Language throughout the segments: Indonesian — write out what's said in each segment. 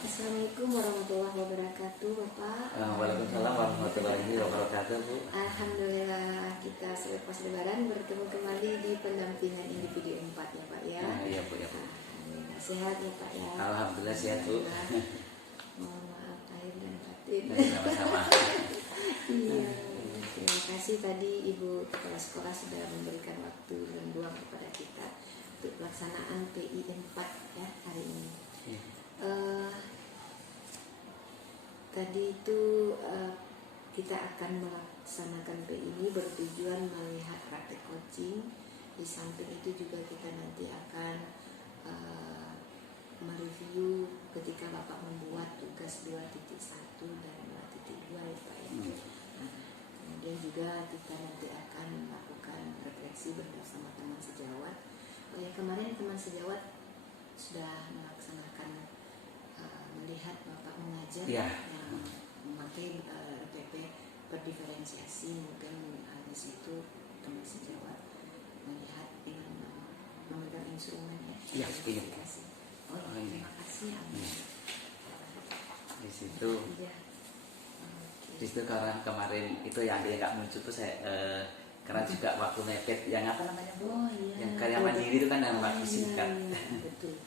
Assalamualaikum warahmatullahi wabarakatuh, Bapak. Waalaikumsalam warahmatullahi wabarakatuh, Bu. Alhamdulillah kita selepas lebaran bertemu kembali di pendampingan individu 4 ya, Pak ya. Iya, Bu, ya, Bu. Alhamdulillah sehat ya, Pak ya. Alhamdulillah sehat, Bu. Mohon maaf lahir dan batin. Sama-sama. Iya. Terima kasih tadi Ibu Kepala Sekolah sudah memberikan waktu dan ruang kepada kita untuk pelaksanaan PI 4 ya hari ini. Iya. Tadi itu kita akan melaksanakan PI ini bertujuan melihat praktek coaching. Di samping itu juga kita nanti akan mereview ketika Bapak membuat tugas 2.1 dan 2.2 ya Pak ya. Nah, kemudian juga kita nanti akan melakukan refleksi bersama teman sejawat. Ya, kemarin teman sejawat sudah melaksanakan melihat Bapak mengajar Ya. yang memakai RPP berdiferensiasi, mungkin di situ teman sejawat melihat dengan memegang instrumen ya. Iya, iya. Oh, terima kasih ya. Di situ, Iya. di situ karena kemarin itu yang dia nggak muncul tuh saya karena juga waktu mepet yang apa namanya, Bu? Oh iya. Yang karya mandiri itu kan dalam waktu singkat. Iya, betul.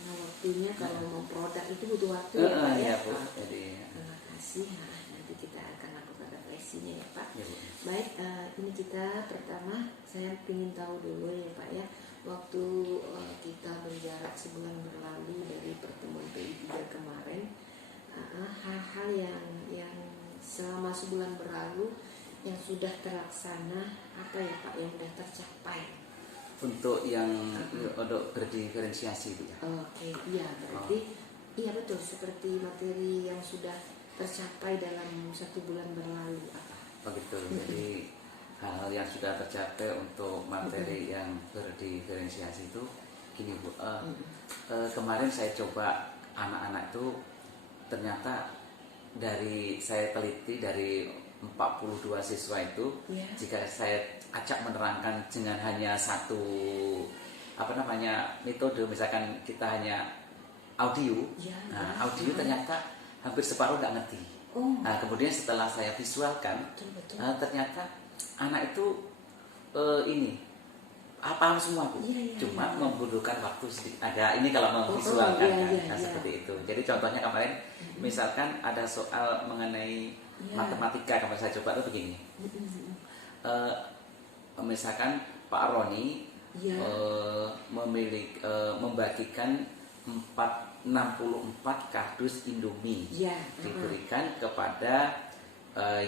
Nah, waktunya kalau mau produk itu butuh waktu ya Pak ya. Iya, Bu. Jadi Terima kasih. Nah, nanti kita akan lakukan refleksinya ya Pak. ya, Bu. Baik, ini kita pertama saya ingin tahu dulu ya Pak ya. Waktu kita berjarak sebulan berlalu dari pertemuan PI 3 kemarin, hal-hal yang selama sebulan berlalu yang sudah terlaksana apa ya Pak yang sudah tercapai? Untuk yang untuk berdiferensiasi, Bu, ya. Oke, iya berarti iya betul seperti materi yang sudah tercapai dalam 1 bulan berlalu apa? Begitu. Jadi hal yang sudah tercapai untuk materi yang berdiferensiasi itu gini, Bu. Kemarin saya coba anak-anak itu ternyata dari saya teliti dari 42 siswa itu, jika saya ajak menerangkan dengan hanya satu metode, misalkan kita hanya audio, audio ternyata hampir separuh nggak ngerti. Nah, kemudian setelah saya visualkan, ternyata anak itu paham semua, Bu. Cuma membutuhkan waktu sedikit. Ada ini kalau memvisualkan seperti itu. Jadi contohnya kemarin, misalkan ada soal mengenai matematika, kemarin saya coba itu begini. Misalkan Pak Roni membagikan 64 kardus Indomie diberikan kepada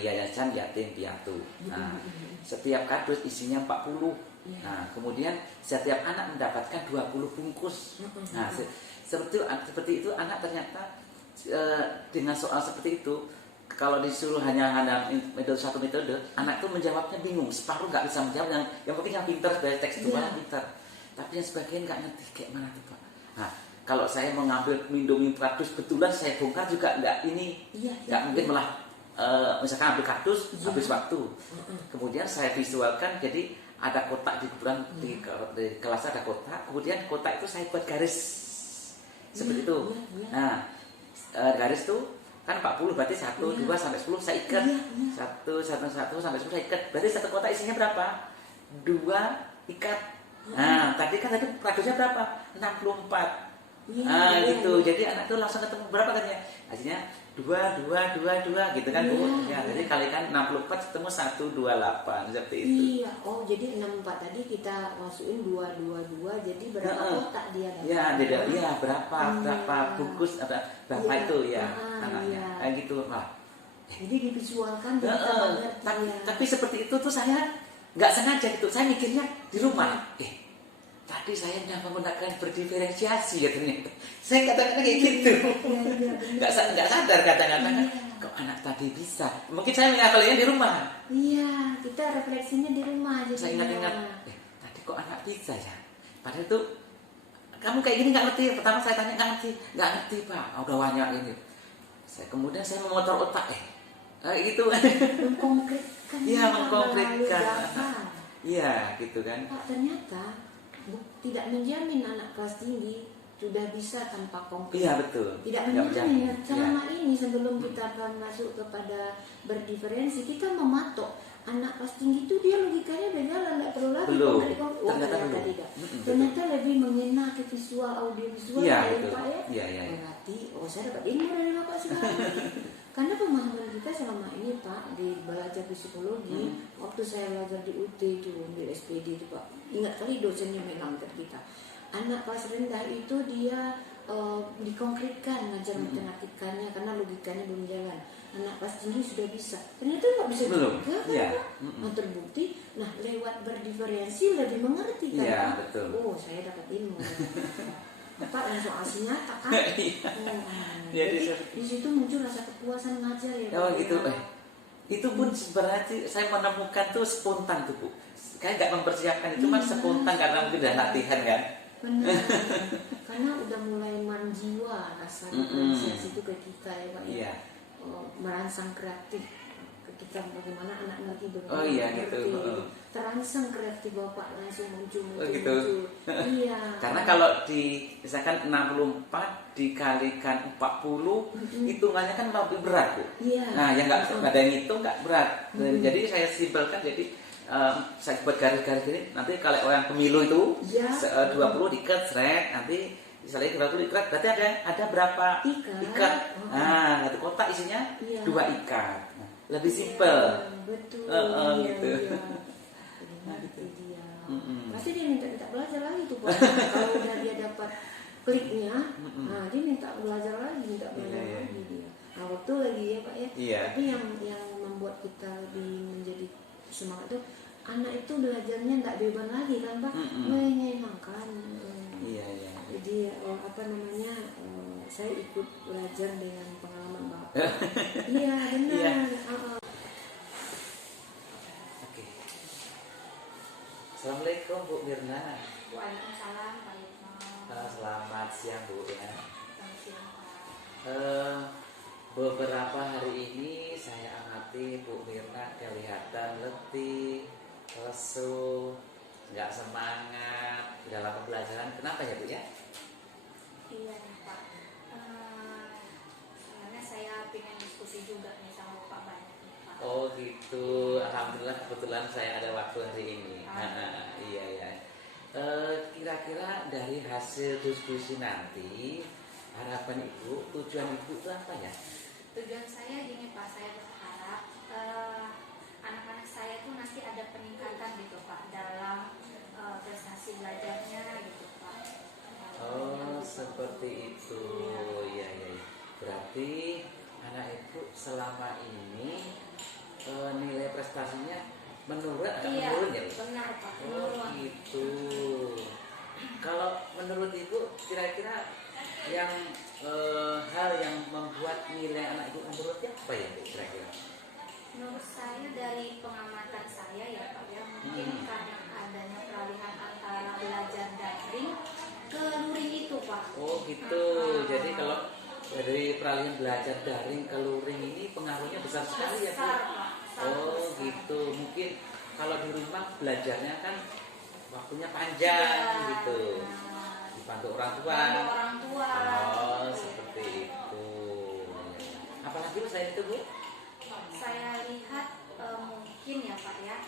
Yayasan Yatim Piatu. Nah, setiap kardus isinya 40. Nah, kemudian setiap anak mendapatkan 20 bungkus. Nah, seperti itu anak ternyata dengan soal seperti itu, kalau disuruh hanya satu metode, anak itu menjawabnya bingung, separuh nggak bisa menjawab. Yang mungkin yang pintar dari tekstual pintar, tapi yang sebagian nggak ngerti kayak mana tuh, Pak. Nah, kalau saya mengambil Indomie kardus, betulan saya bongkar juga nggak mungkin malah misalkan ambil kardus habis waktu. Kemudian saya visualkan, jadi ada kotak di kelas ada kotak, kemudian kotak itu saya buat garis seperti itu. Nah, garis tuh kan 40, berarti 1, 2 sampai 10 saya ikat. 1 sampai 10 saya ikat. Berarti satu kotak isinya berapa? 2 ikat. Nah, tadi kardusnya berapa? 64. Gitu. Jadi anak itu langsung ketemu berapa katanya? Hasilnya 2 gitu kan, Bu. Ya, jadi kalikan 64 ketemu 128 seperti itu. Iya. Oh, jadi 64 tadi kita masukin 2 jadi berapa kotak dia dapat? Ya, berapa bungkus berapa itu ya anaknya. Kayak gitu, Pak. Jadi divisualkan tapi seperti itu tuh saya nggak sengaja gitu. Saya mikirnya di rumah. Tadi saya sudah menggunakan berdiferensiasi katanya. Saya katakan kayak gitu. Nggak sadar kadang-kadang kok anak tadi bisa. Mungkin saya menghafalnya di rumah. Iya, kita refleksinya di rumah aja. Saya ingat-ingat, tadi kok anak bisa ya. Padahal itu kamu kayak gini nggak ngerti. Pertama saya tanya nggak ngerti Pak. Udah banyak ini. Kemudian saya memotor otak gitu. Mengkonkretkan. Iya, mengkonkretkan. Iya, gitu kan. Pak, ternyata tidak menjamin anak kelas tinggi sudah bisa tanpa konkret. Iya betul. Tidak menjamin. Selama ini sebelum kita masuk kepada berdiferensi, kita mematok anak kelas tinggi itu dia logikanya udah jalan, nggak perlu lagi belum. Ternyata tidak. Ternyata lebih mengena ke visual, audio visual ya, ya Pak ya. Iya. Berarti saya dapat ilmu dari Bapak sekarang. Karena pemahaman kita selama ini Pak di belajar psikologi, waktu saya belajar di UT itu di SPD itu Pak, ingat kali dosennya memang kita. Anak kelas rendah itu dia dikonkretkan ngajar matematikanya karena logikanya belum jalan. Anak kelas tinggi sudah bisa, ternyata nggak bisa belum. juga kan? Terbukti. Nah lewat berdiferensi lebih mengerti kan? Iya betul. Oh saya dapat ilmu. Pak langsung asli nyata kan? Jadi di situ muncul rasa kepuasan ngajar ya. Oh gitu. Itu pun berarti saya menemukan tuh spontan tuh Bu. Kayak nggak mempersiapkan itu cuma spontan karena mungkin udah latihan kan. Benar. Karena udah mulai manjiwa rasa diferensiasi itu ke kita ya Pak ya. Iya. Merangsang kreatif ke kita bagaimana anak ngerti dengan Oh iya gitu. Terangsang kreatif Bapak langsung muncul. Gitu. Iya. Karena kalau di misalkan 64 dikalikan 40 hitungannya kan lebih berat Bu. Iya. Nah yang nggak ada yang hitung nggak berat. Jadi saya simpelkan jadi saya buat garis-garis ini nanti kalau orang pemilu itu 20 diikat seret nanti misalnya 20 ikat berarti ada berapa ikat. Nah satu kotak isinya 2 ikat. Nah, lebih simpel. Betul. Gitu. Itu dia. Pasti dia minta belajar lagi tuh Pak. Kalau udah dia dapat kliknya, nah dia minta belajar lagi dia. Nah waktu lagi ya Pak ya. Iya. Tapi yang membuat kita lebih menjadi semangat tuh anak itu belajarnya nggak beban lagi kan Pak, menyenangkan. Iya. Jadi saya ikut belajar dengan pengalaman Bapak. Iya benar. Oke. Assalamualaikum Bu Mirna. Waalaikumsalam Pak Yusma. Selamat siang Bu ya. Selamat siang Pak. Beberapa hari ini saya amati Bu Mirna kelihatan letih, lesu, nggak semangat dalam pembelajaran. Kenapa ya Bu ya? Iya nih Pak. Sebenarnya saya pengen diskusi juga nih sama Bapak banyak nih Pak. Oh gitu. Alhamdulillah kebetulan saya ada waktu hari ini. Iya. Kira-kira dari hasil diskusi nanti harapan Ibu, tujuan Ibu itu apa ya? Tujuan saya gini Pak, saya berharap anak-anak saya itu nanti ada peningkatan gitu Pak dalam prestasi belajarnya gitu Pak. Oh seperti itu. Iya. Berarti anak Ibu selama ini nilai prestasinya menurun menurun ya? Benar Pak. Oh gitu. Kalau menurut Ibu kira-kira yang hal yang membuat nilai anak Ibu menurutnya apa ya Bu kira-kira? Menurut saya dari pengamatan saya ya Pak ya, mungkin karena adanya peralihan antara belajar daring ke luring itu Pak. Oh gitu. Jadi kalau dari peralihan belajar daring ke luring ini pengaruhnya besar sekali ya Bu? Besar Pak. Oh gitu. Mungkin kalau di rumah belajarnya kan waktunya panjang gitu. Dibantu orang tua. Oh seperti itu. Apalagi Bu selain itu Bu? Saya lihat mungkin ya Pak ya,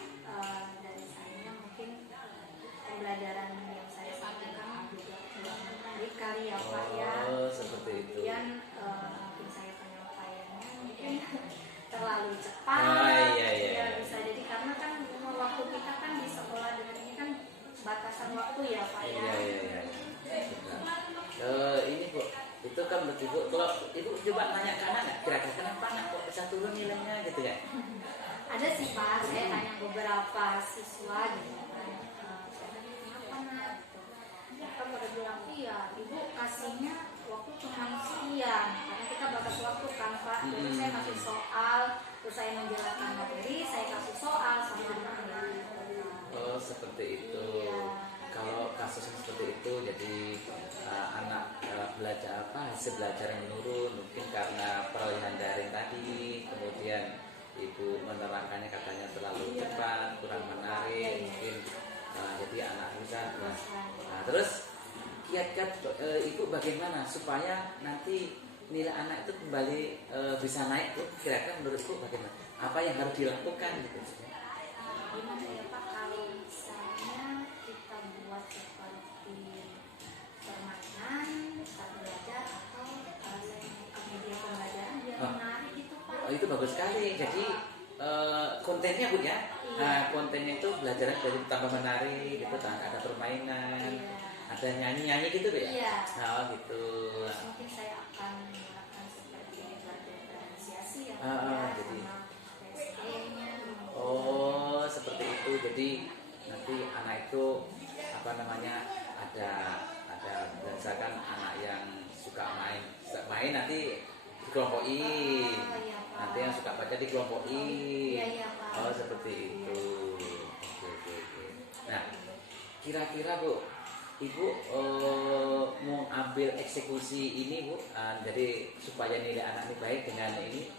dari saya mungkin pembelajaran yang saya sampaikan juga menarik kali ya Pak ya. Oh seperti itu. Kemudian mungkin saya penyampaiannya mungkin terlalu cepat. Iya. Ya bisa jadi karena kan waktu kita kan di sekolah dengan ini kan batasan waktu ya Pak ya. Iya. Ini Bu, itu kan menurut Ibu, kalau Ibu coba nanya ke anak nggak, kira-kira kenapa anak kok bisa turun nilainya gitu ya? Ada sih Pak, saya tanya beberapa siswa gitu kan, kenapa nak? Mereka pada bilang iya, Ibu kasihnya waktu cuma sekian, karena kita batas waktu kan Pak. Jadi saya kasih soal, terus saya menjelaskan materi, saya kasih soal sama anak. Oh seperti itu. Kalau kasusnya seperti itu, jadi anak belajar hasil belajar yang menurun, mungkin karena peralihan daring tadi, kemudian Ibu menerangkannya katanya terlalu cepat, kurang menarik, mungkin jadi anak bisa. Nah, terus kiat-kiat Ibu bagaimana supaya nanti nilai anak itu kembali bisa naik Bu? Kira-kira menurut Bu bagaimana? Apa yang harus dilakukan gitu? Gimana ya Pak, kalau misalnya kita buat seperti permainan, kita belajar atau media pembelajaran biar menarik gitu Pak. Oh, itu bagus sekali. Jadi kontennya Bu ya. Nah, kontennya itu belajaran dari tambah menarik gitu, ada permainan, ada nyanyi-nyanyi gitu Bu ya. Iya. Nah, gitu. Terus mungkin saya akan menerapkan seperti belajar diferensiasi ya jadi sama PSE-nya. oh seperti itu. Jadi nanti anak itu apa namanya ada berdasarkan anak yang suka main nanti dikelompokin. Nanti yang suka baca dikelompokin. Iya, Pak. Oh seperti itu. Oke. Nah kira-kira Bu, Ibu mau ambil eksekusi ini Bu, jadi supaya nilai anak ini baik dengan ini,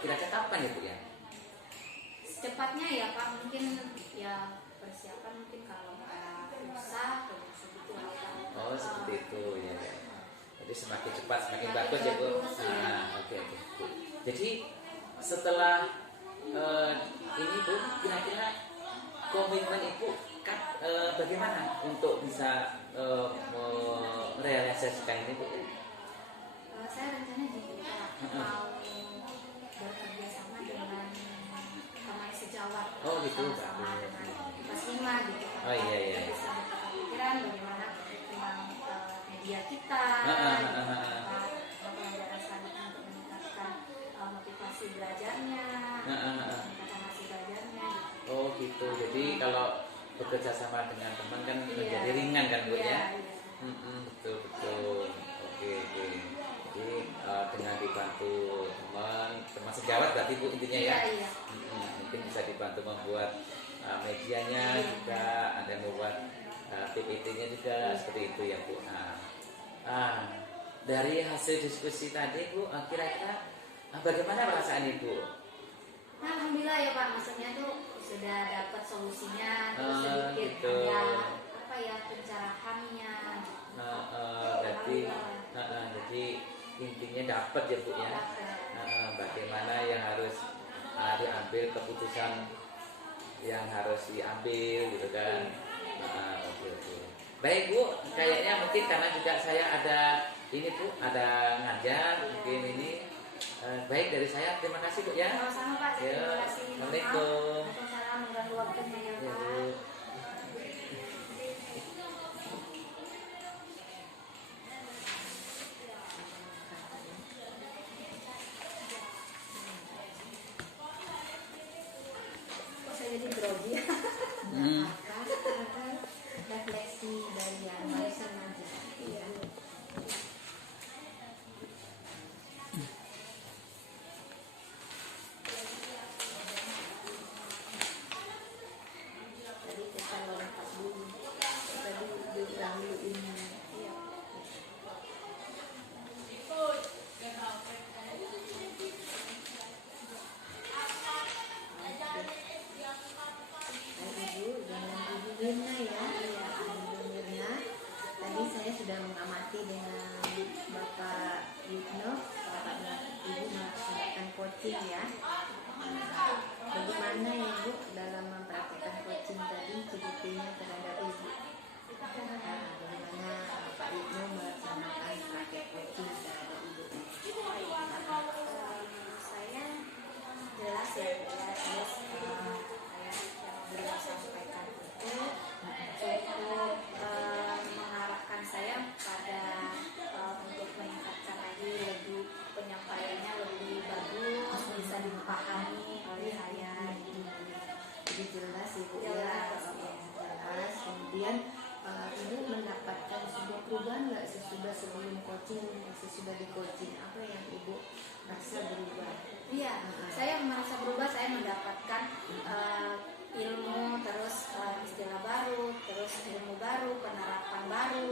kira-kira kapan ya Bu ya? Secepatnya ya Pak, mungkin ya persiapan mungkin kalau lusa atau segitu lah Pak. Oh seperti itu ya. Jadi semakin cepat semakin bagus ya Bu. Oke. Jadi setelah ini Bu, kira-kira komitmen Ibu bagaimana untuk bisa merealisasikan ini Bu? Saya rencana gitu Pak, mau bekerja sama dengan teman sejawat. Oh gitu sama Pak. dengan Mas Lima gitu Pak. Oh iya. Bisa bertukar pikiran bagaimana tentang media kita, pelajaran selanjutnya untuk meningkatkan motivasi belajarnya, meningkatkan hasil belajarnya. Oh gitu. Jadi kalau bekerja sama dengan teman kan Iya. menjadi ringan kan Bu ya? Iya. Betul. Oke. Jadi dengan dibantu teman sejawat berarti Bu intinya ya? Iya. Mungkin bisa dibantu membuat medianya juga, ada yang membuat PPT-nya juga seperti itu ya Bu. Dari hasil diskusi tadi Bu, kira-kira bagaimana perasaan Ibu? Nah, alhamdulillah ya Pak, maksudnya tuh sudah dapat solusinya, terus sedikit gitu. ada pencerahannya. Jadi intinya dapat ya Bu ya. Bagaimana yang harus diambil keputusan yang harus diambil gitu kan. Oke. Baik Bu, kayaknya mungkin karena juga saya ada ini Bu, ada ngajar mungkin ini. Baik dari saya, terima kasih Bu ya. Sama-sama Pak, terima kasih. Assalamualaikum. Waalaikumsalam, mengganggu waktunya ya Ya, Pak. Bu. Kok saya jadi grogi ya? Refleksi dari yang barusan aja. Iya. Tadi kita lompat dulu. Tadi diulang dulu ini. Iya. Ibu dengan Ibu Mirna ya. Ibu Mirna. Tadi saya sudah mengamati dengan Bapak Yudno, Bapak dan Ibu melaksanakan coaching ya. Bagaimana ya Bu dalam mempraktikkan coaching tadi CBT-nya terhadap Ibu? Bagaimana Pak Yudno melaksanakan praktek coaching terhadap Ibu? Saya jelas ya, jelas saya yang beliau sampaikan itu cukup mengarahkan saya pada untuk meningkatkan lagi lebih penyampaiannya lebih bagus, bisa dipahami oleh saya. Jadi jelas Ibu ya, Jelas. jelas. Kemudian Ibu mendapatkan sebuah perubahan nggak sesudah sebelum coaching, sesudah di coaching, apa yang Ibu rasa berubah? Iya, saya merasa berubah, saya mendapatkan ilmu, terus istilah baru, terus ilmu baru, penerapan baru.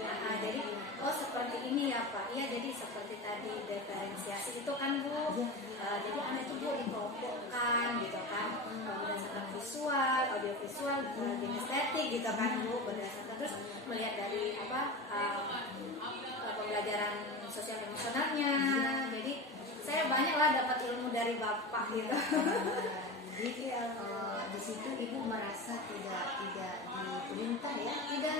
Nah, jadi seperti ini ya Pak. Iya, jadi seperti tadi diferensiasi itu kan Bu. Jadi anak itu Bu dikelompokkan gitu kan, berdasarkan visual, audiovisual, kinestetik gitu kan Bu, berdasarkan terus melihat dari emosionalnya. Jadi saya banyaklah dapat ilmu dari bapak gitu. Jadi di situ ibu merasa tidak diperintah ya? Tidak.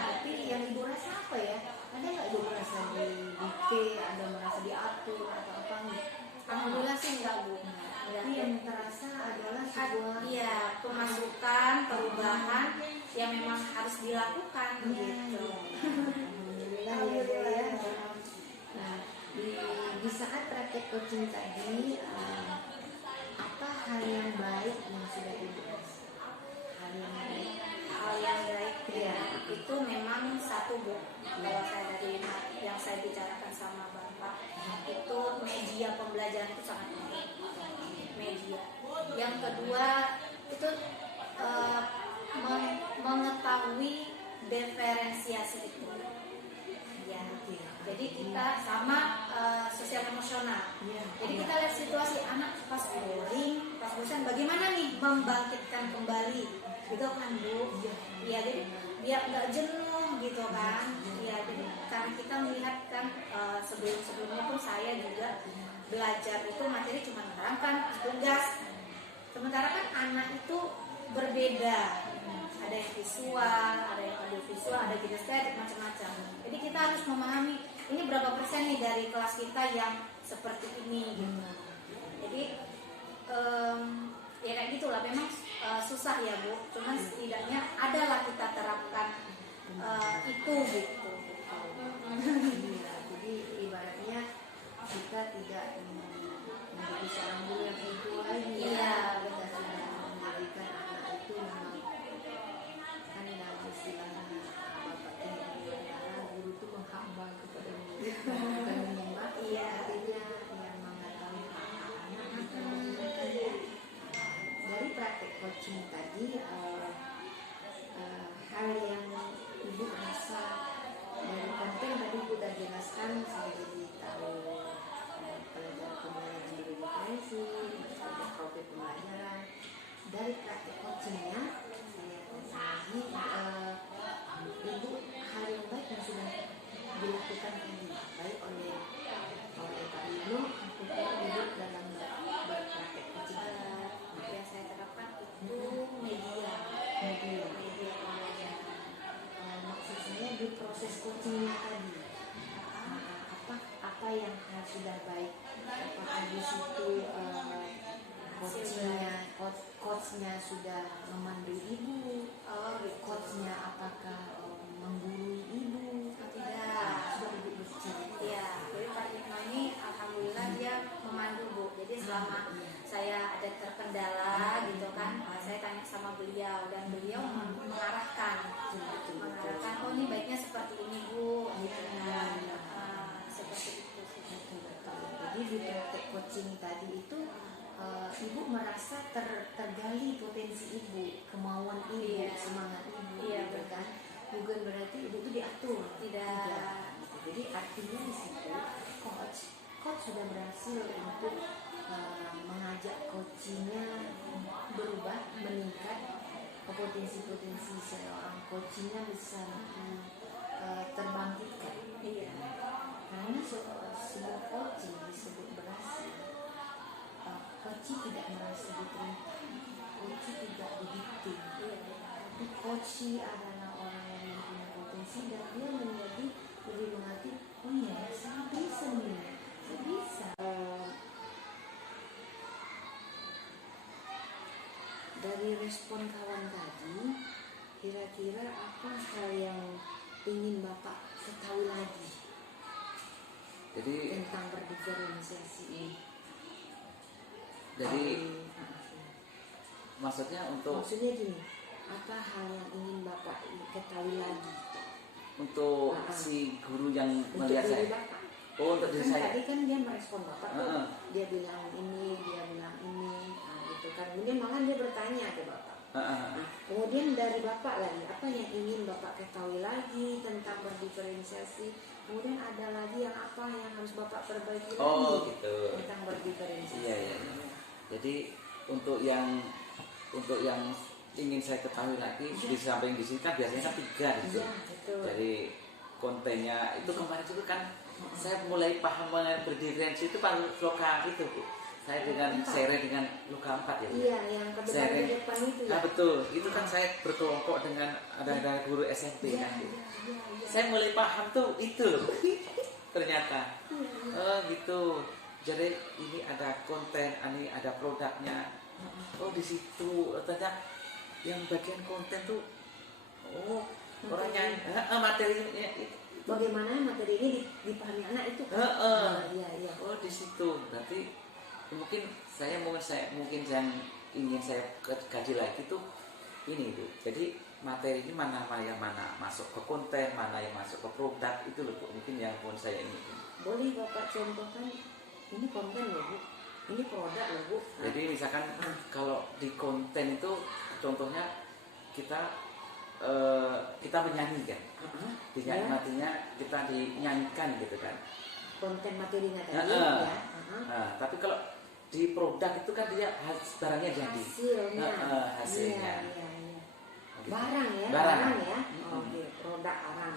Tapi yang ibu rasa apa ya? Ada nggak ibu merasa dikte, ada merasa diatur atau apa nih? Alhamdulillah sih enggak Bu. Tapi yang terasa adalah sebuah Iya, pemasukan, perubahan yang memang harus dilakukan gitu. Alhamdulillah ya. Nah, di saat praktek coaching tadi, apa hal yang baik yang sudah ibu rasa? Hal yang baik. Hal yang baik ya itu memang satu Bu. Kalau saya dari yang saya bicarakan sama bapak itu media pembelajaran itu sangat penting. Media. Yang kedua itu mengetahui diferensiasi itu. Ya. Jadi kita sama sosial emosional. Jadi kita lihat situasi anak pas boring, pas bosan, bagaimana nih membangkitkan kembali, gitu kan Bu? Iya, jadi biar nggak jenuh gitu kan? Iya, jadi karena kita melihat kan sebelumnya pun saya juga belajar itu materi cuma menerangkan tugas. Sementara kan anak itu berbeda. Ada yang visual, ada yang audiovisual, ada kinestetik, macam-macam. Jadi kita harus memahami ini berapa persen nih dari kelas kita yang seperti ini gitu. Jadi ya kayak gitulah. Memang susah ya Bu. Cuman setidaknya adalah kita terapkan itu gitu. Jadi ibaratnya kita tidak menjadi seorang guru yang ego lagi. Iya, Kita sudah menjadikan anak itu memang kan dalam istilah bapak tinggal guru itu menghamba kepada murid bukan menyembah. Iya. Artinya yang mengetahui anak itu. Dari praktek coaching tadi hal yang ibu rasa dari konten tadi kita jelaskan, saya jadi tahu pelajaran pembelajaran berediferensi, ada profil pembelajaran. Dari praktek coachingnya saya tanya lagi, ibu hal yang baik yang sudah dilakukan tadi baik oleh Pak Ibnu ataupun ibu dalam berpraktek coaching. Yang saya terapkan itu media pembelajaran. Maksud saya di proses coachingnya tadi apa yang sudah baik, apakah di situ coachnya sudah memandu ibu, coachnya apakah menggurui ibu, Tidak. sudah ibu bercerita. Iya, jadi Pak Ibnu ini alhamdulillah dia memandu Bu. Jadi selama saya ada terkendala gitu kan, saya tanya sama beliau dan beliau mengarahkan, oh ini baiknya seperti ini Bu, gitu kan. Seperti itu sih. Jadi di praktek coaching tadi itu ibu merasa tergali potensi ibu, kemauan ibu, Iya. semangat ibu, Iya, gitu kan? Bukan berarti ibu itu diatur, Tidak. Gitu. Jadi artinya di situ coach sudah berhasil untuk mengajak coachingnya berubah, meningkat, potensi-potensi seorang coachingnya bisa terbangkitkan. Iya. Karena sebuah coaching disebut berhasil, coaching tidak merasa diperintah, coaching tidak didikte, tapi coaching adalah orang yang mempunyai potensi dan dia menjadi lebih mengerti, oh iya saya bisa nih, saya bisa. Dari respon kawan tadi, kira-kira apa hal yang ingin Bapak ketahui lagi Jadi tentang berdiferensiasi ini? Jadi maksudnya Maksudnya gini, apa hal yang ingin Bapak ketahui lagi untuk si guru yang untuk melihat diri saya. Bapak? Oh, untuk diri Kan saya. tadi kan dia merespon Bapak tuh, Heeh. dia bilang ini, gitu kan. Kemudian malah dia bertanya ke Bapak. Nah, kemudian dari Bapak lagi, apa yang ingin Bapak ketahui lagi tentang berdiferensiasi? Kemudian ada lagi yang apa yang harus Bapak perbaiki Oh, lagi gitu. tentang berdiferensiasi? Iya. Jadi untuk yang ingin saya ketahui lagi di samping di sini kan biasanya kan 3 gitu. Iya, betul. Dari kontennya itu kemarin itu kan Saya mulai paham mengenai berdiferensi itu pas loka itu Bu. Saya dengan sere dengan loka 4 ya Bu. Iya, yang ke depan Sere. ke depan itu ya. Nah betul, itu kan saya berkelompok dengan ada guru SMP Iya, kan. iya, iya. Saya mulai paham tuh itu loh. Ternyata. Oh gitu. Jadi ini ada konten, ini ada produknya. Oh di situ ternyata yang bagian konten tuh orang yang materinya itu. Bagaimana materi ini dipahami anak itu kan? Iya, iya. Oh di situ berarti mungkin saya yang ingin saya kaji lagi tuh ini Bu. Jadi materi ini mana yang mana masuk ke konten, mana yang masuk ke produk itu loh Bu. Mungkin yang pun saya ingin. Boleh Bapak contohkan, ini konten loh Bu, ini produk loh Bu. Jadi misalkan kalau di konten itu contohnya kita menyanyi kan, artinya kita dinyanyikan gitu kan. Konten materinya tadi ya. Tapi kalau di produk itu kan dia barangnya jadi. Hasilnya. Iya. Barang ya. Oke, produk barang.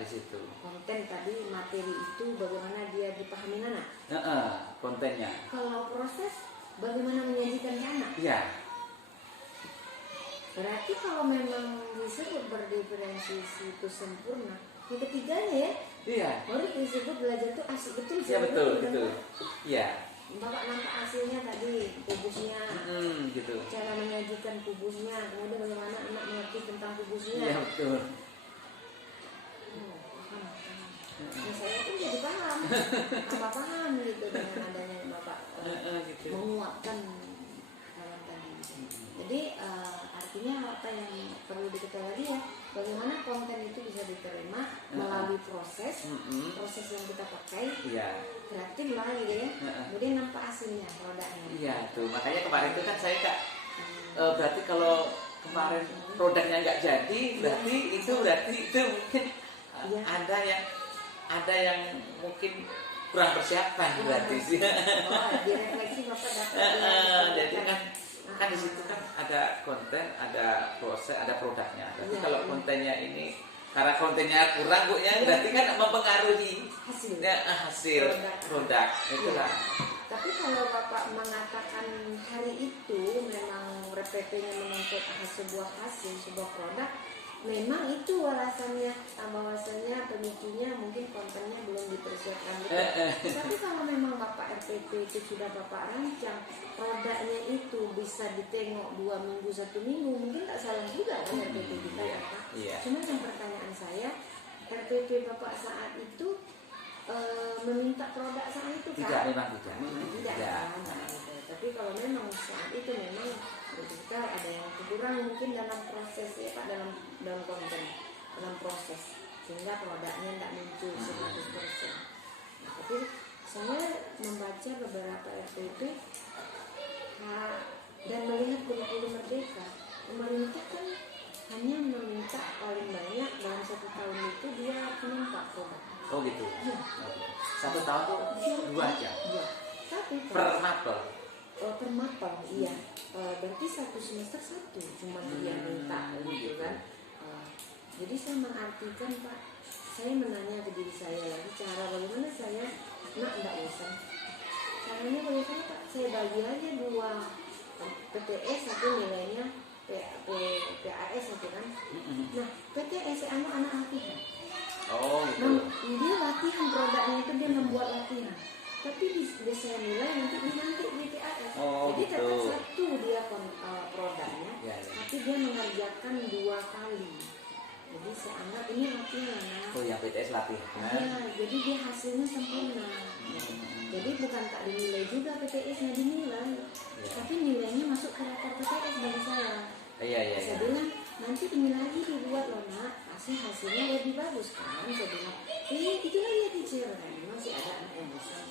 Di situ. Konten tadi materi itu bagaimana dia dipahami anak. Kontennya. Kalau proses bagaimana menyajikan ke anak. Iya. Berarti kalau memang disebut berdiferensiasi itu sempurna, yang ketiganya ya. Iya. Baru disebut belajar itu asik betul. Iya betul. Iya. Bapak nampak hasilnya tadi kubusnya, gitu. cara menyajikan kubusnya, kemudian bagaimana anak mengerti tentang kubusnya. Iya betul. Paham. Nah, saya pun jadi paham, paham gitu dengan adanya Bapak Gitu. menguatkan hal tadi. Jadi artinya apa yang perlu diketahui lagi ya, bagaimana konten itu bisa diterima melalui proses yang kita pakai. Iya. Kreatif lah gitu ya. Kemudian nampak hasilnya produknya. Iya tuh, makanya kemarin itu kan saya berarti kalau kemarin produknya nggak jadi, berarti itu mungkin ada yang mungkin kurang persiapan berarti sih. Direfleksi Bapak dapat. Jadi kan di situ kan ada konten, ada proses, ada produknya. Tapi kalau kontennya ini karena kontennya kurang Bu ya, berarti kan mempengaruhi hasil produk itulah. Tapi kalau Bapak mengatakan hari itu memang RPP-nya menuntut sebuah hasil, sebuah produk, memang itu alasannya, bahwasanya pemicunya mungkin kontennya belum dipersiapkan betul. Tapi kalau memang Bapak RPP itu sudah Bapak rancang, produknya itu bisa ditengok 2 minggu 1 minggu, mungkin tak salah juga kan RPP kita ya Pak. Cuma yang pertanyaan saya, RPP Bapak saat itu meminta produk saat itu kan? Tidak, memang tidak. Tapi kalau memang saat itu memang kita ada yang kurang mungkin dalam proses ya Pak, dalam konten, dalam proses, sehingga produknya tidak muncul 100%. Tapi saya membaca beberapa RPP dan melihat kurikulum Merdeka, pemerintah kan hanya meminta paling banyak dalam 1 tahun itu dia meminta produk. Oh gitu. Ya. 1 tahun tuh 2 aja. Iya. Tapi per mapel. Per mapel, iya. Berarti 1 semester 1 cuma dia minta gitu kan. Jadi saya mengartikan Pak, saya menanya ke diri saya lagi cara bagaimana saya tidak bosan. Caranya bagaimana Pak? Saya bagi aja 2 PTS, 1 nilainya PAS satu kan. Nah PTS anak latihan. Oh gitu. Nah, dia latihan produknya itu dia membuat latihan. Tapi dia saya nilai nanti di PAS. Jadi gitu. tetap 1 dia produknya, tapi dia mengerjakan 2 kali. Jadi saya anggap ini latihan. Oh yang PTS latihan. Iya, jadi dia hasilnya sempurna. Jadi bukan tak dinilai juga PTS-nya dinilai, tapi nilainya masuk ke rapor PTS bagi saya. Iya. Saya bilang nanti ini lagi dibuat loh nak, hasilnya lebih bagus kan. Saya bilang, itu lagi ya teacher. Masih ada anak yang bosan.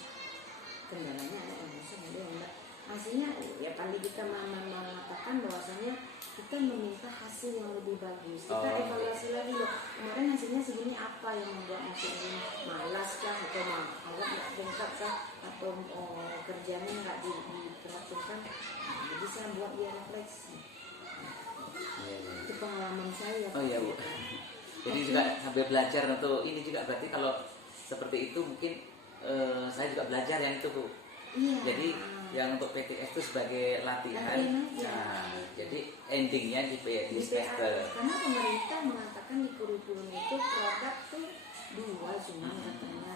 Kendalanya anak yang bosan, ada yang enggak. Hasilnya ya pandai kita mengatakan bahwasanya kita meminta hasil yang lebih bagus. Kita evaluasi lagi loh. Kemarin hasilnya segini, apa yang membuat hasil ini malas kah atau malas nggak bengkak kah atau kerjanya nggak diperhatikan. Jadi saya buat dia refleksi. Itu pengalaman saya. Oh iya Bu. Jadi juga sambil belajar untuk ini juga berarti kalau seperti itu mungkin saya juga belajar yang itu Bu. Iya. Jadi yang untuk PTS itu sebagai latihan. Nah, jadi endingnya di semester. Karena pemerintah mengatakan di kurikulum itu produk tuh 2 cuma katanya.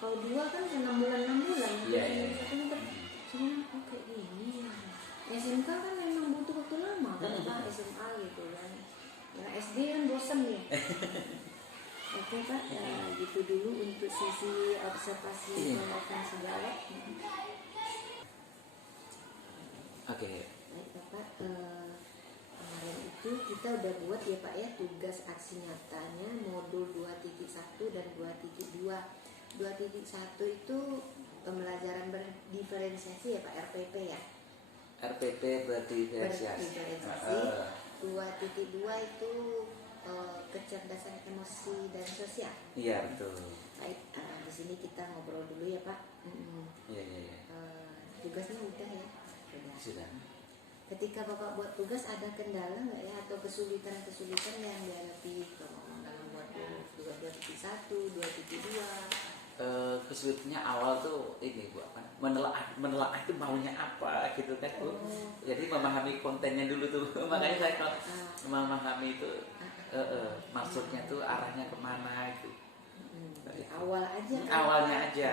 Kalau 2 kan 6 bulan. Iya, iya. Cuma kayak gini. SMK kan memang butuh waktu lama kan SMA gitu kan. Ya SD kan bosan ya. Oke Pak, gitu dulu untuk sisi observasi penolakan segala. Oke. Baik Bapak, kemarin itu kita udah buat ya Pak ya tugas aksi nyatanya modul 2.1 dan 2.2. 2.1 itu pembelajaran berdiferensiasi ya Pak, RPP ya. RPP berdiferensiasi. 2.2 itu kecerdasan emosi dan sosial. Iya betul. Baik, di sini kita ngobrol dulu ya Pak. Iya iya iya. Tugasnya udah ya. Sudah. Ketika Bapak buat tugas ada kendala nggak ya atau kesulitan-kesulitan yang dihadapi kalau dalam buat tugas 2.1, 2.2? Kesulitannya awal tuh ini Bu, apa? Menelaah itu maunya apa gitu kan Bu. Jadi memahami kontennya dulu tuh. Makanya saya kalau memahami itu maksudnya tuh arahnya kemana itu. Dari awal aja. Awalnya aja.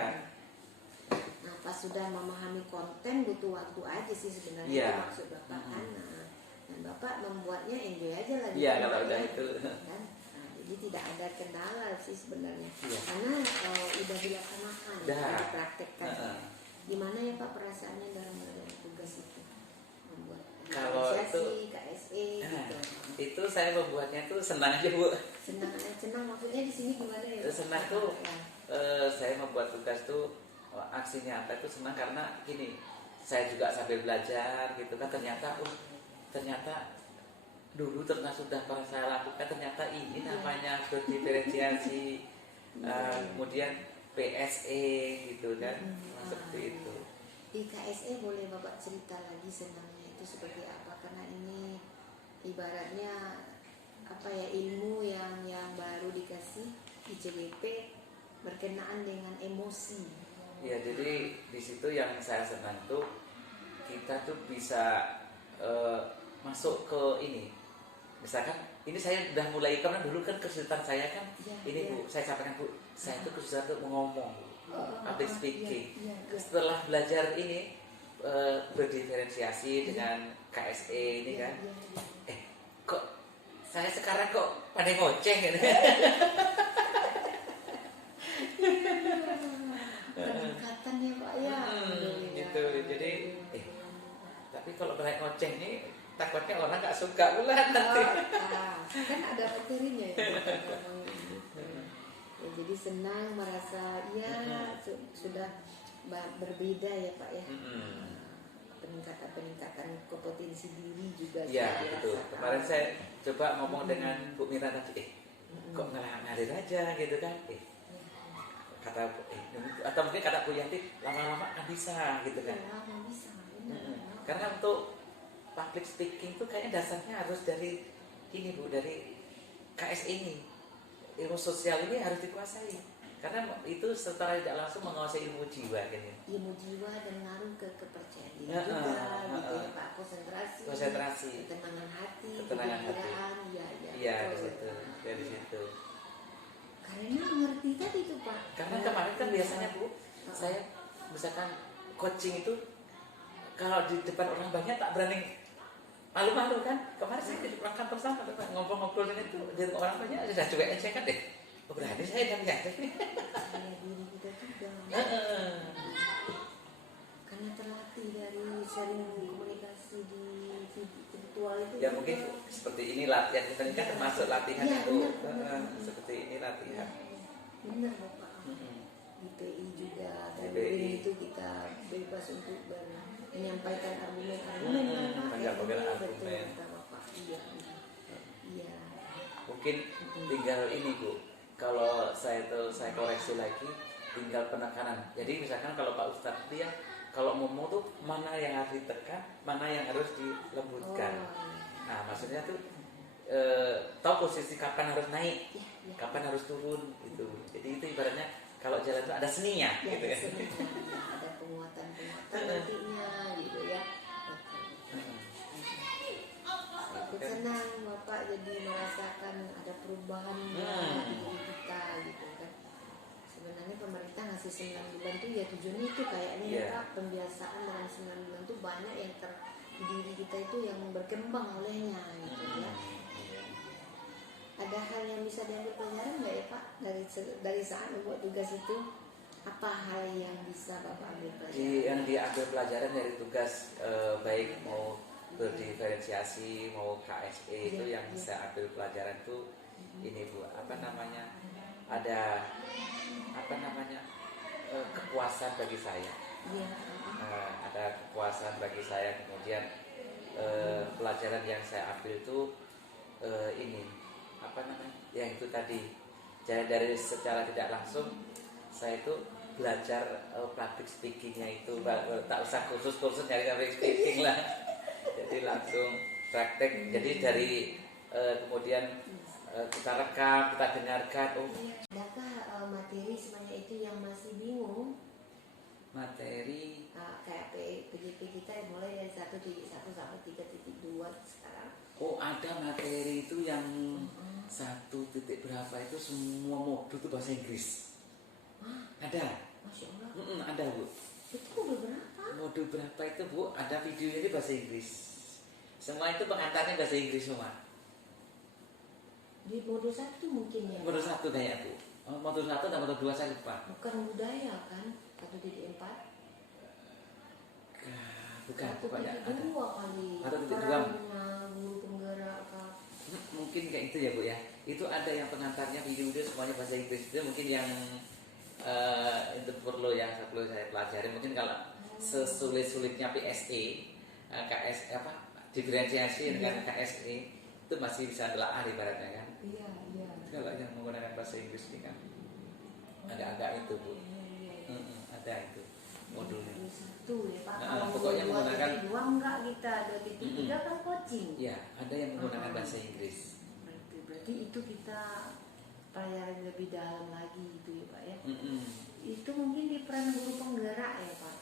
Nah pas sudah memahami konten butuh waktu aja sih sebenarnya Yeah. maksud Bapak kan. Nah Bapak membuatnya enjoy aja lah. Iya kalau udah itu. Kan? Nah, jadi tidak ada kendala sih sebenarnya. Iya. Karena udah dilaksanakan, udah dipraktekkan. Gimana ya Pak perasaannya dalam tugas itu? Membuat Kalau itu KSE gitu. Itu saya membuatnya tuh senang aja Bu. Senang maksudnya di sini gimana ya? Senang tuh saya membuat tugas tuh aksi nyata itu senang karena gini, saya juga sambil belajar gitu kan ternyata dulu sudah pernah saya lakukan ternyata ini namanya berdiferensiasi. Kemudian PSE gitu kan seperti itu. Di KSE boleh Bapak cerita lagi senangnya itu seperti apa karena ini ibaratnya apa ya ilmu yang baru dikasih ICBP berkenaan dengan emosi. Ya jadi di situ yang saya senang tuh kita tuh bisa masuk ke ini. Misalkan ini saya udah mulai karena dulu kan kesulitan saya kan Bu, saya sampaikan Bu, saya tuh kesulitan untuk ngomong, public speaking. Setelah belajar ini berdiferensiasi dengan KSE ini kan, kok saya sekarang kok pandai ngoceh gitu. Peningkatan ya Pak ya. Gitu. Jadi tapi kalau banyak ngoceh nih takutnya orang nggak suka pula nanti. Kan ada materinya ya. Ya jadi senang merasa sudah berbeda ya Pak ya. Peningkatan kompetensi diri juga. Iya betul. Kemarin saya coba ngomong dengan Bu Mira tadi, kok ngalir aja gitu kan. Kata atau mungkin kata Bu Yanti lama-lama kan bisa gitu kan. Lama bisa. Karena untuk public speaking itu kayaknya dasarnya harus dari ini Bu, dari KS ini. Ilmu sosial ini harus dikuasai. Karena itu secara tidak langsung menguasai ilmu jiwa kan ya. Ilmu jiwa dan ngaruh ke kepercayaan diri juga gitu ya Pak, konsentrasi, ketenangan hati, Iya dari situ. Karena ngerti tadi itu Pak. Karena kemarin kan biasanya Bu, saya misalkan coaching itu kalau di depan orang banyak tak berani, malu-malu kan. Kemarin saya di orang kantor sama ngobrol-ngobrol dengan itu di orang banyak sudah cuek aja kan deh. Berani saya dan ya. Saya diri kita juga. Karena terlatih dari sering komunikasi di virtual itu. Ya mungkin seperti ini latihan kita ini kan termasuk latihan itu. Seperti ini latihan. Benar Bapak. Di PI juga dan itu kita bebas untuk menyampaikan argumen-argumen argumen. Bapak. Iya. Mungkin tinggal ini Bu. Kalau saya koreksi lagi, tinggal penekanan. Jadi misalkan kalau Pak Ustadz dia kalau ngomong tuh mana yang harus ditekan, mana yang harus dilembutkan. Nah maksudnya tuh tahu posisi kapan harus naik, kapan harus turun gitu. Jadi itu ibaratnya kalau jalan itu ada seninya, ya, gitu ada kan. seninya, ada penguatan nantinya gitu ya. Saya ikut senang Bapak jadi merasakan ada perubahan di diri kita gitu kan. Sebenarnya pemerintah ngasih 9 bulan tuh ya tujuannya itu kayaknya ya Pak, pembiasaan dalam 9 bulan tuh banyak yang di diri kita itu yang berkembang olehnya gitu ya. Ada hal yang bisa diambil pelajaran nggak ya Pak dari saat membuat tugas itu? Apa hal yang bisa Bapak ambil pelajaran? Yang diambil pelajaran dari tugas baik mau berdiferensiasi mau KSE itu yang bisa ambil pelajaran tuh ini Bu, ada kepuasan bagi saya. Ada kepuasan bagi saya. Kemudian pelajaran yang saya ambil tuh ini yang itu tadi, jadi dari secara tidak langsung saya itu belajar public speakingnya itu tak usah kursus nyari public speaking lah. Jadi langsung praktek. Jadi dari kemudian kita rekam, kita dengarkan. Adakah materi semuanya itu yang masih bingung? Materi kayak PJP kita yang mulai dari 1.1 sampai 3.2 sekarang. Oh, ada materi itu yang 1 titik berapa itu semua modul itu bahasa Inggris. Ada. Masya Allah. Ada Bu. Itu modul berapa? Modul berapa itu Bu? Ada videonya di bahasa Inggris. Semua itu pengantarnya bahasa Inggris semua. Di modul 1 mungkin ya. Modul 1 kayak Bu. Modul 1 dan modul 2 saya lupa. Bukan budaya kan? 1.4. Bukan. 1.2 kali. 1.2. Perannya guru penggerak apa? Mungkin kayak itu ya Bu ya. Itu ada yang pengantarnya video semuanya bahasa Inggris. Itu mungkin yang itu perlu saya pelajari. Mungkin kalau sesulit-sulitnya PSE, diferensiasi dengan KSE itu masih bisa telaah ibaratnya kan. Iya. Kalau yang menggunakan bahasa Inggris ini kan agak itu Bu. Ada itu modulnya. Satu ya Pak. Nah, pokoknya menggunakan 2 enggak kita, 2.3 kan coaching. Ya, ada yang menggunakan bahasa Inggris. Berarti itu kita pelajari lebih dalam lagi gitu ya Pak ya. Itu mungkin di peran guru penggerak ya Pak.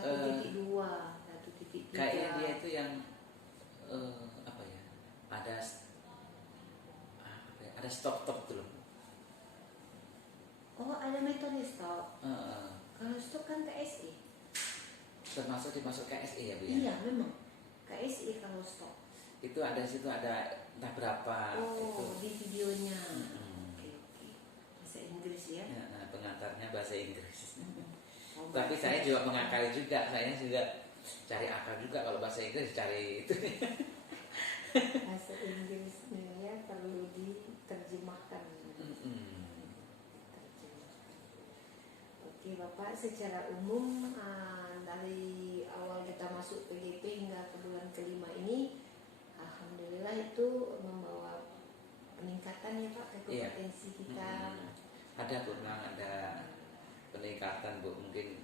1.2, 1.3. Kayaknya dia itu yang ada stop dulu. Oh, ada metode stop. Kalau stop kan KSE. Dimasuk KSE ya Bu ya? Iya memang KSE kalau stop. Itu ada situ ada entah berapa. Oh, itu. di videonya. Oke. Bahasa Inggris ya? Pengantarnya bahasa Inggris. Oh, tapi saya juga mengakali juga. Saya juga cari akal juga kalau bahasa Inggris cari itu. Bahasa Inggrisnya ya perlu diterjemahkan. Oke Bapak, secara umum dari awal kita masuk PGP hingga ke bulan kelima ini, alhamdulillah itu membawa peningkatan ya Pak ke kompetensi kita. Ada Bu, memang ada peningkatan Bu, mungkin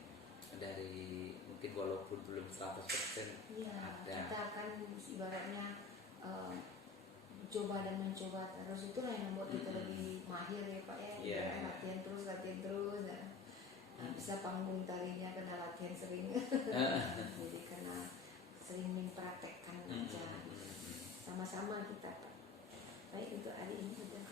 walaupun belum 100%. Iya, ada. kita akan ibaratnya coba dan mencoba terus, itulah yang membuat kita lebih mahir ya Pak ya. Latihan terus bisa panggung tarinya karena latihan sering. Jadi karena sering mempraktekkan aja. Sama-sama kita Pak. Baik, untuk hari ini sudah.